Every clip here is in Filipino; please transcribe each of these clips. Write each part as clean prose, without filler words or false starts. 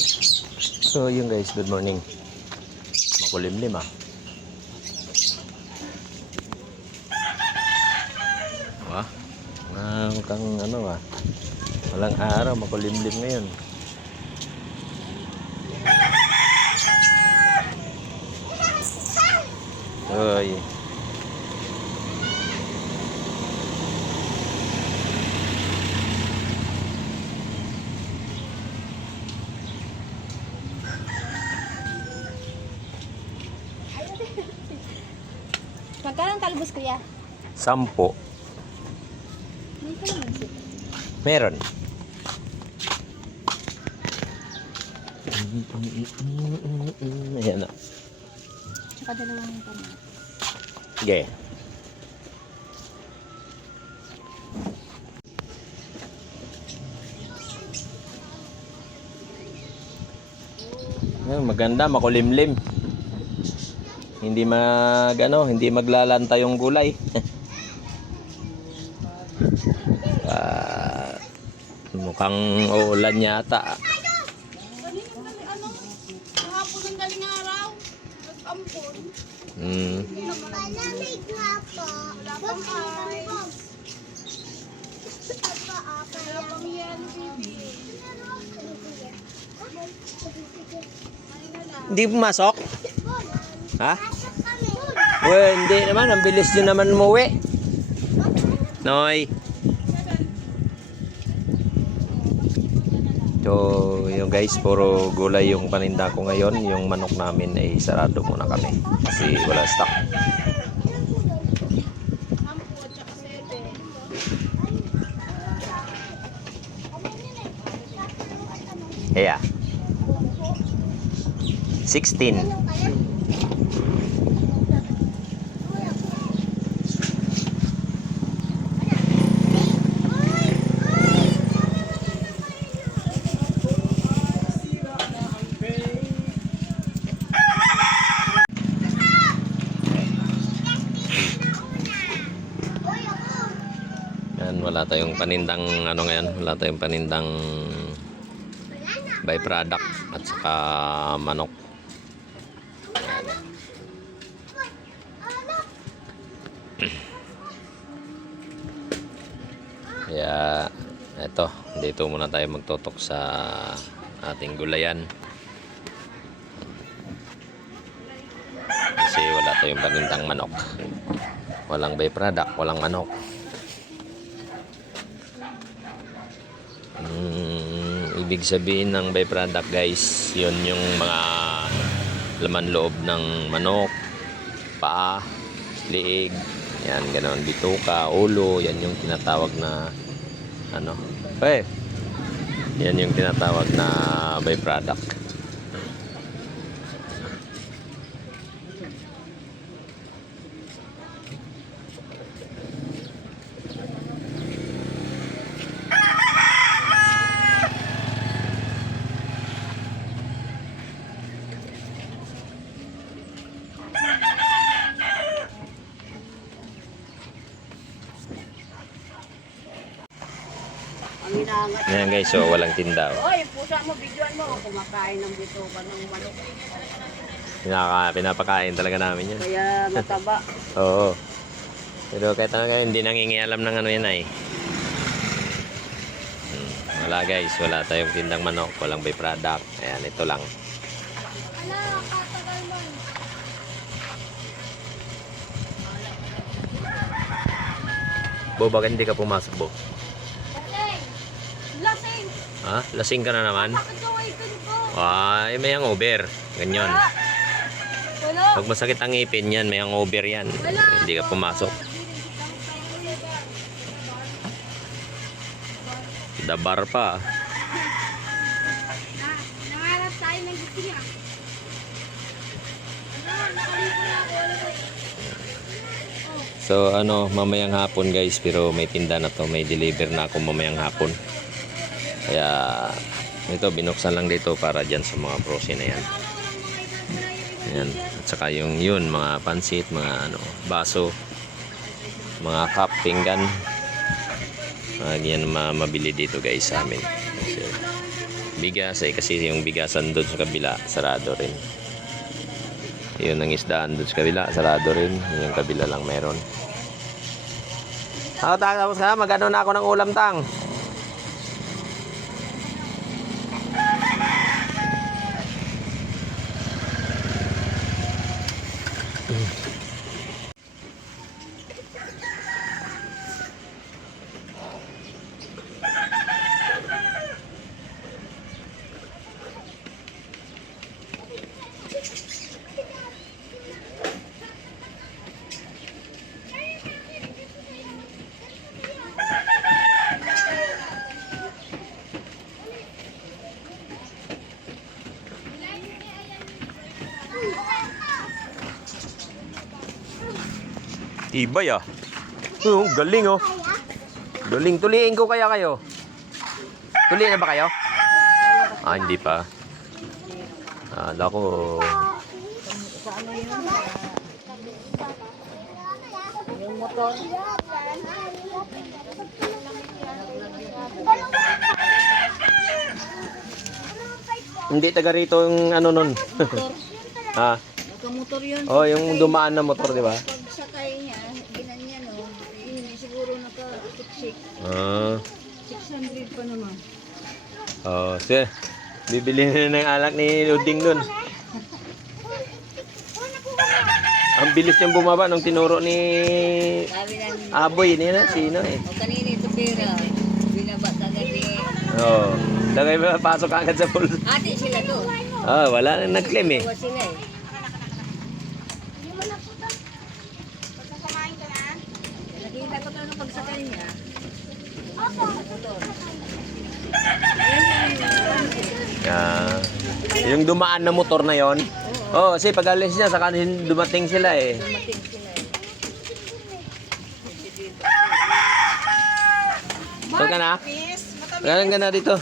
So yun guys, good morning. Makulimlim ah. Wah, mukhang ano ah. Walang araw, makulimlim ngayon. Oy. Magkano ang talbos, kuya? 10. May kalamansi. Meron. Ayan na. Tsaka dalawang yung kanya. Sige. Maganda, makulimlim. Hindi hindi maglalanta yung gulay. Mukhang uulan yata. Kahapon ng galing araw. Nag-ampon. Malamig nga po. Wala pang ice. Wala pang yan, baby. Hindi pumasok? Ha? Well, hindi naman. Ang bilis din naman umuwi. Noy. So, yung guys, puro gulay yung paninda ko ngayon. Yung manok namin ay sarado muna kami. Kasi wala stock. Ampo at saka 7. Kaya. 16. Yan, wala tayong panindang ano ngayon, wala tayong panindang byproduct at saka manok. Kaya eto, dito muna tayo magtutok sa ating gulayan. Kasi wala tayong panindang manok. Walang byproduct, walang manok. Ibig sabihin ng byproduct guys, yun yung mga laman loob ng manok, paa, liig, yan, ganoon, bituka, ulo, yan yung tinatawag na ano, yan yung tinatawag na byproduct. Yan guys, so walang tinda. Oy, pusa mo, videoan mo. Kumakain ng bituka ng manok. Pinapakain talaga namin yan. Kaya mataba. Oo. Pero kahit talaga hindi nangingialam ng ano yan ay. Wala guys, wala tayong tindang manok, walang byproduct. Ayan, ito lang. Bo, bakit hindi ka pumasok, Bo? Lasing! Ha? Lasing ka na naman? Bakit yung ipin ko? Ay, may hangover. Ganyan. Wala. Pag masakit ang ipin yan, may hangover yan. Hindi ka pumasok. Dabar pa. Nangarap tayo ng gising ah. Nakalipo na ako. So ano, mamayang hapon guys, pero may tinda na to, may deliver na ako mamayang hapon. Kaya ito binuksan lang dito para diyan sa mga frozen na yan. Ayan. At saka yung yun, mga pansit, mga ano, baso, mga cup, pinggan. Yan mabili dito guys sa amin. Kasi bigas kasi yung bigasan doon sa kabila sarado rin. Yun ang isdaan doon sa kabila sarado rin. Yung kabila lang meron. Tapos ka, magano na ako ng ulam tang. Tibay ah. Oh, galing oh. Galing. Tuliin ko kaya kayo. Tuliin na ba kayo? Ah, hindi pa. Ala ko. Sa ano yun? Yung motor. Hindi taga rito yung ano nun. Motor. Ah. Nakamotor yun. Oh, yung dumaan na motor, di ba? Pag sakay niya, ginanyan o. Yun, siguro naka-siksik. Ah. 600 pa naman. Oh, sige. Bibili na ng alak ni Luding dun. Ang bilis niyang bumaba nung tinuro ni Sabi ng, Aboy. Hindi na, sino eh. o kanina ito pera, binaba agad ni... Oo. Tagay ba pasok agad sa pool? Ate sila to. Ah, wala na nag-claim eh. Dalawa sila eh. Nakita ko talaga pagsakay niya. Motor. Ah, yung dumaan na motor na yon. Oh, kasi pag alis niya, saka dumating sila eh. Dumating sila eh. Ito ka na? Galing ka na dito.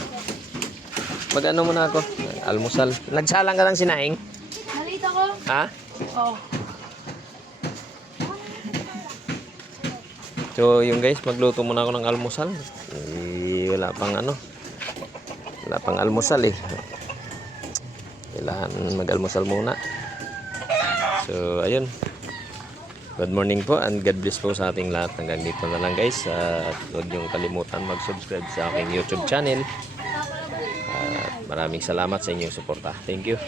Mag-ano muna ako? Almusal. Nagsalang ka ng sinaing? Nalito ko. Ha? Oh. So, yung guys, magluto muna ako ng almusal. Eh, wala pang ano. Wala pang almusal eh. Kailangan mag-almusal muna. So, ayun. Good morning po and God bless po sa ating lahat. Hanggang dito na lang guys. At huwag niyong kalimutan mag-subscribe sa aking YouTube channel. At maraming salamat sa inyong suporta. Thank you.